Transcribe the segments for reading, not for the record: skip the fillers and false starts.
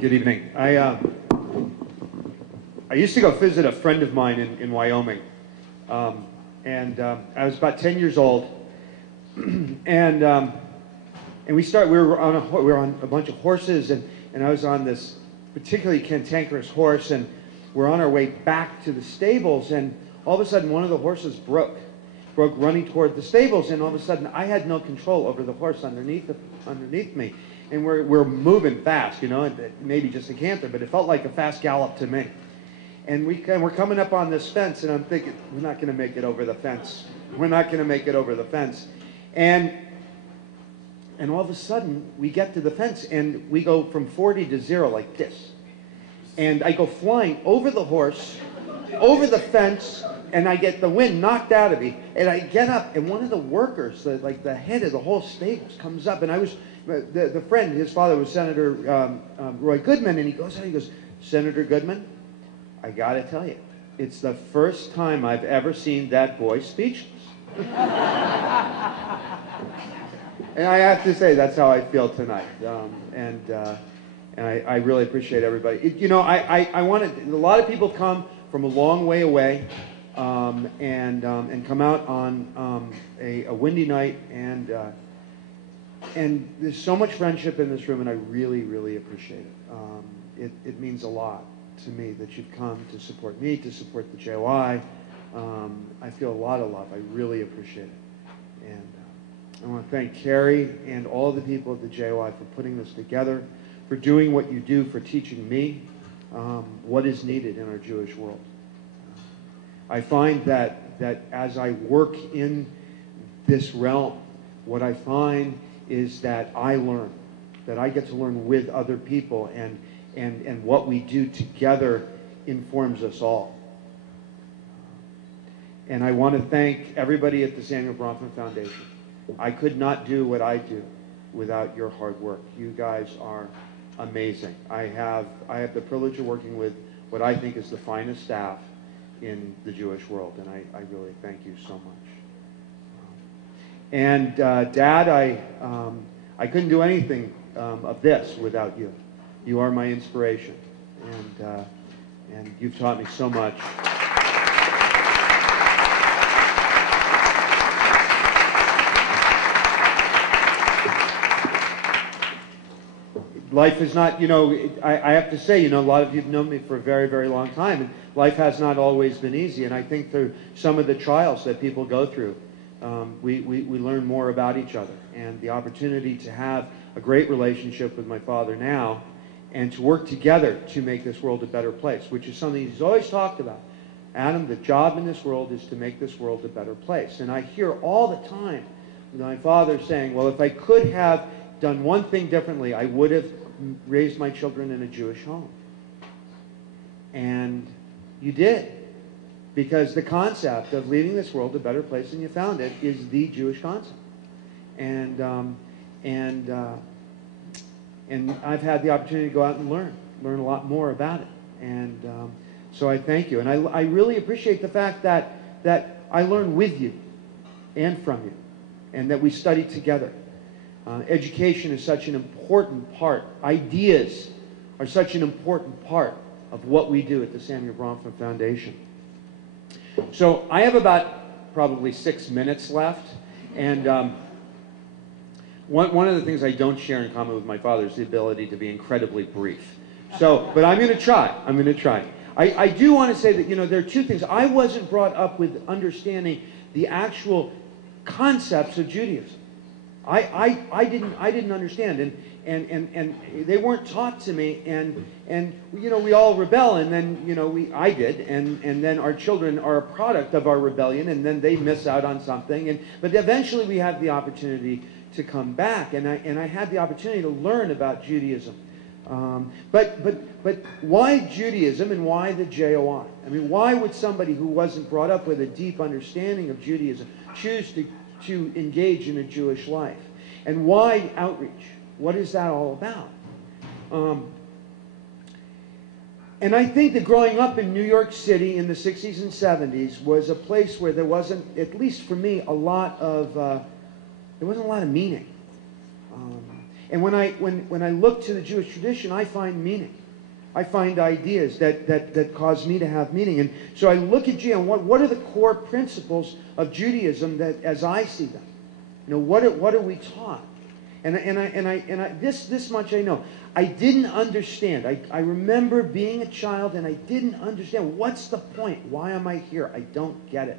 Good evening. I used to go visit a friend of mine in Wyoming, and I was about 10 years old, and we were on a bunch of horses, and I was on this particularly cantankerous horse, and we're on our way back to the stables, and all of a sudden one of the horses broke running toward the stables, and all of a sudden I had no control over the horse underneath me. And we're moving fast, you know, maybe just a canter, but it felt like a fast gallop to me. And we're coming up on this fence, and I'm thinking, we're not going to make it over the fence. We're not going to make it over the fence. And all of a sudden, we get to the fence, and we go from 40 to 0 like this. And I go flying over the horse, over the fence, and I get the wind knocked out of me. And I get up, and one of the workers, like the head of the whole stables, comes up, and I was... The friend, his father was Senator Roy Goodman, and he goes, Senator Goodman, I got to tell you, it's the first time I've ever seen that boy speechless. And I have to say, that's how I feel tonight. And I really appreciate everybody. I wanted, a lot of people come from a long way away and come out on a windy night, and there's so much friendship in this room, and I really, really appreciate it. It means a lot to me that you've come to support me, to support the JOI. I feel a lot of love. I really appreciate it. And I want to thank Carrie and all the people at the JOI for putting this together, for doing what you do, for teaching me what is needed in our Jewish world. I find that as I work in this realm, what I find is that I learn, that I get to learn with other people, and what we do together informs us all. And I want to thank everybody at the Samuel Bronfman Foundation. I could not do what I do without your hard work. You guys are amazing. I have the privilege of working with what I think is the finest staff in the Jewish world, and I really thank you so much. And Dad, I couldn't do anything of this without you. You are my inspiration, and you've taught me so much. Life is not, I have to say, a lot of you have known me for a very, very long time, and life has not always been easy. And I think through some of the trials that people go through, we learn more about each other, and the opportunity to have a great relationship with my father now and to work together to make this world a better place, which is something he's always talked about. Adam, the job in this world is to make this world a better place. And I hear all the time my father saying, well, if I could have done one thing differently, I would have raised my children in a Jewish home. And you did. Because the concept of leaving this world a better place than you found it is the Jewish concept, and I've had the opportunity to go out and learn a lot more about it, and so I thank you, and I really appreciate the fact that I learn with you and from you, and that we study together. Education is such an important part. Ideas are such an important part of what we do at the Samuel Bronfman Foundation. So I have about probably 6 minutes left, and one of the things I don't share in common with my father is the ability to be incredibly brief. So, but I'm going to try. I'm going to try. I do want to say that there are two things. I wasn't brought up with understanding the actual concepts of Judaism. I didn't understand, and they weren't taught to me, and we all rebel, and then I did, and then our children are a product of our rebellion, and then they miss out on something, but eventually we have the opportunity to come back, and I had the opportunity to learn about Judaism, but why Judaism and why the JOI? I mean, why would somebody who wasn't brought up with a deep understanding of Judaism choose to engage in a Jewish life? And why outreach? What is that all about? And I think that growing up in New York City in the 60s and 70s was a place where there wasn't, at least for me, there wasn't a lot of meaning. And when I look to the Jewish tradition, I find meaning. I find ideas that cause me to have meaning. And so I look at Judaism, what are the core principles of Judaism that, as I see them? What are we taught? And this much I know. I didn't understand. I remember being a child and I didn't understand. What's the point? Why am I here? I don't get it.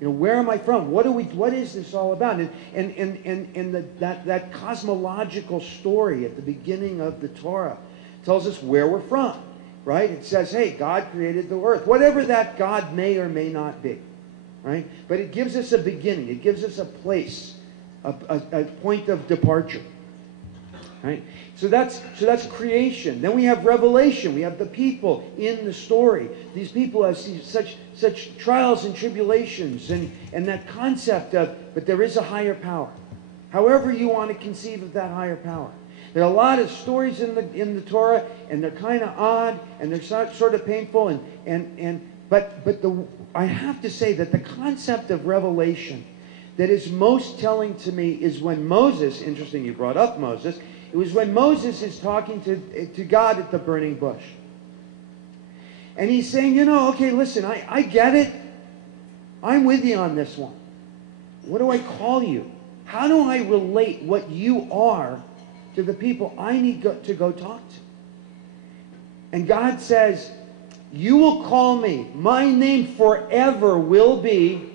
Where am I from? What is this all about? And that cosmological story at the beginning of the Torah tells us where we're from, right? It says, hey, God created the earth. Whatever that God may or may not be, right? But it gives us a beginning. It gives us a place, a point of departure, right? So that's creation. Then we have revelation. We have the people in the story. These people have such trials and tribulations and that concept of, but there is a higher power. However you want to conceive of that higher power. There are a lot of stories in the Torah, and they're kind of odd, and they're sort of painful, but I have to say that the concept of revelation that is most telling to me is when Moses, interesting you brought up Moses, it was when Moses is talking to God at the burning bush. And he's saying, okay, listen, I get it. I'm with you on this one. What do I call you? How do I relate what you are to the people I need to go talk to? And God says, you will call me. My name forever will be,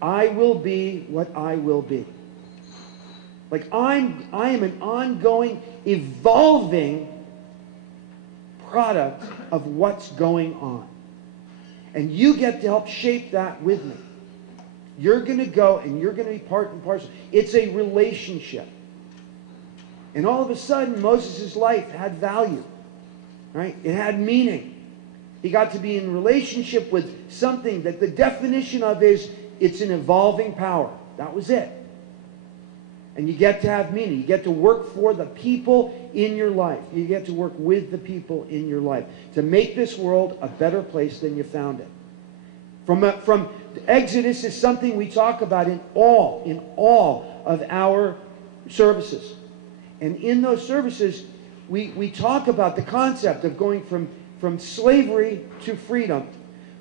I will be what I will be. Like I am an ongoing, evolving product of what's going on. And you get to help shape that with me. You're going to go and you're going to be part and parcel. It's a relationship. And all of a sudden, Moses' life had value, right? It had meaning. He got to be in relationship with something that the definition of is, it's an evolving power. That was it. And you get to have meaning. You get to work for the people in your life. You get to work with the people in your life to make this world a better place than you found it. From Exodus is something we talk about in all of our services. And in those services, we talk about the concept of going from slavery to freedom,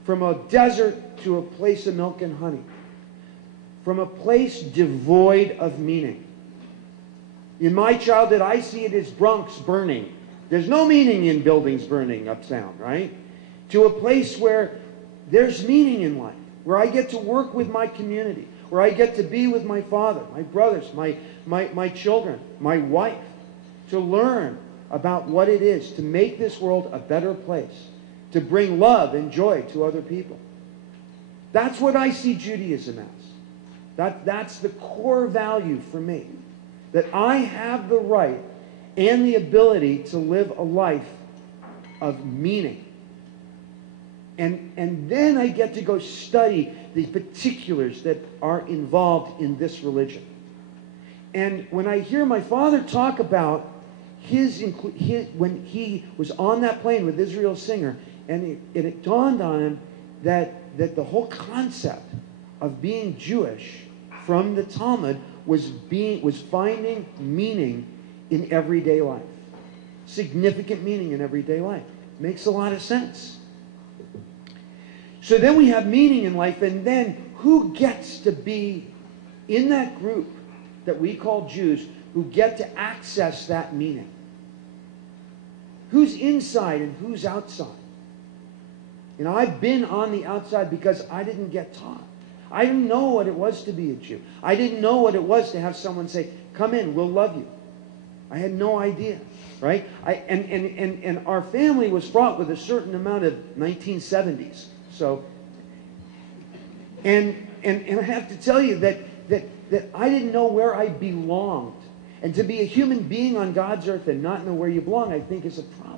from a desert to a place of milk and honey, from a place devoid of meaning. In my childhood, I see it as Bronx burning. There's no meaning in buildings burning uptown, right? To a place where there's meaning in life, where I get to work with my community, where I get to be with my father, my brothers, my children, my wife, to learn about what it is to make this world a better place, to bring love and joy to other people. That's what I see Judaism as. That's the core value for me. That I have the right and the ability to live a life of meaning. And then I get to go study the particulars that are involved in this religion. And when I hear my father talk about when he was on that plane with Israel Singer, and it dawned on him that the whole concept of being Jewish from the Talmud was finding meaning in everyday life. Significant meaning in everyday life. Makes a lot of sense. So then we have meaning in life, and then who gets to be in that group that we call Jews who get to access that meaning? Who's inside and who's outside? I've been on the outside because I didn't get taught. I didn't know what it was to be a Jew. I didn't know what it was to have someone say, come in, we'll love you. I had no idea, right? And our family was fraught with a certain amount of 1970s. So, and I have to tell you that I didn't know where I belonged. And to be a human being on God's earth and not know where you belong, I think is a problem.